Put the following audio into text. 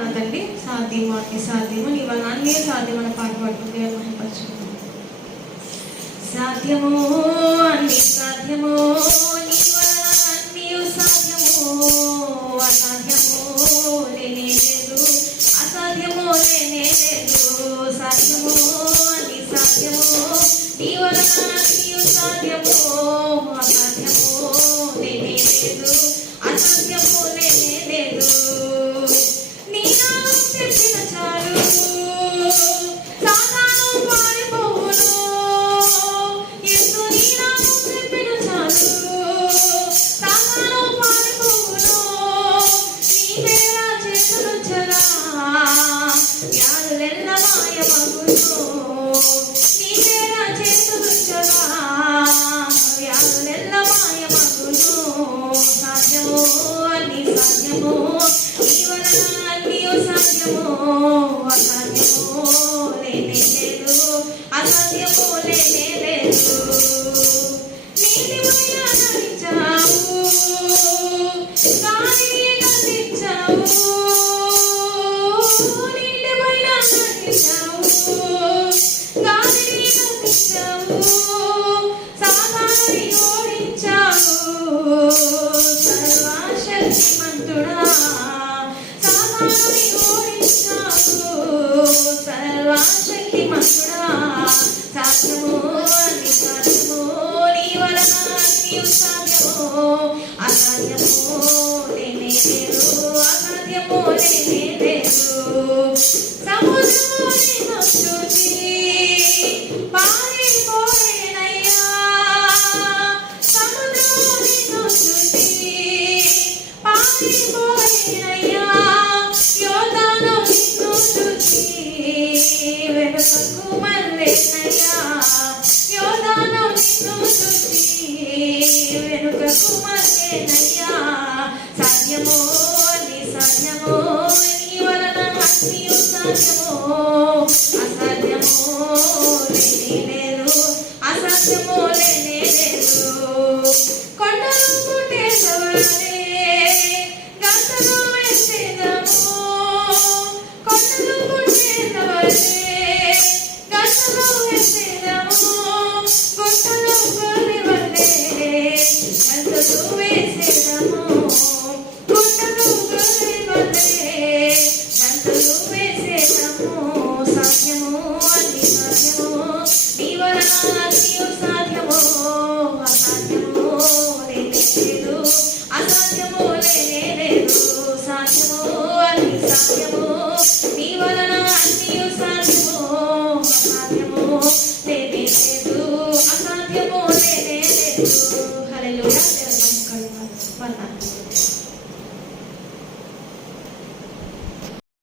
నా తండ్రి సాధ్యము అన్ని సాధ్యము నీ వలన అన్నీ సాధ్యమన్న పాట పాడుకుంటే మహిమపరచుకుంటాం. సాధ్యము అన్ని సాధ్యము నీ వలన అన్నీ సాధ్యము అసాధ్యము లేనే లేదు అసాధ్యము లేనే లేదు సాధ్యము అన్ని సాధ్యము నీ వలన అన్నీ సాధ్యము అసాధ్యము లేనే లేదు అసాధ్యము లేనే లేదు. నీ నామం చెప్పిన చాలు సాతాను పారిపోవును. యేసు నీ నామం చెప్పిన చాలు సాతాను పారిపోవును. నీ పేర చేతులుంచగా వ్యాధులెల్ల మాయమగును. నీ పేర చేతులుంచగా వ్యాధులెల్ల మాయమగును. సాధ్యము అన్ని సాధ్యము నీ వలన అన్నీ సాధ్యము అసాధ్యము లేనే లేదు అసాధ్యము లేనే లేదు. నీతిమయ నడిచావు కానీ గతించావు నీతిమయ నడిచావు కానీ గతించావు సాతానుని ఓడించావు సర్వశక్తిమంతుడా సాతానుని ఓడించావు సర్వశక్తిమంతుడా. సాధ్యము అన్ని సాధ్యము నీ వలన అన్నీ సాధ్యము అసాధ్యము లేనే లేదు అసాధ్యము లేనే లేదు. సముద్రము నిన్ను చూసి పారిపోయేనయ్యా సముద్రము నిన్ను చూసి పారిపోయేనయ్యా యోర్దాను నిన్ను చూసి వెనుకకు మళ్ళేనయ్యా యోర్దాను నిన్ను చూసి వెనుకకు మళ్ళేనయ్యా. సాధ్యము అన్ని సాధ్యము నీ వలన అన్నీ సాధ్యము అసాధ్యము లేనే లేదు అసాధ్యము లేనే లేదు. కొండలు పుట్టేదవరే గంటలు వేసేదము కొండలు పుట్టేదవరే గంటలు వేసేదము గుంటలు గొర్రెవలే గంటలు వేసేదము గుంటలు గొర్రెవలే గంటలు వేసేదము. సాధ్యము అన్ని సాధ్యము నీ వలన అన్నీ సాధ్యము అసాధ్యము లేనే లేదు అసాధ్యము లేనే లేదు. సాధ్యము అన్ని సాధ్యము నీ వలన అన్నీ సాధ్యము అసాధ్యము లేనే లేదు అసాధ్యము లేనే లేదు. హల్లెలూయా.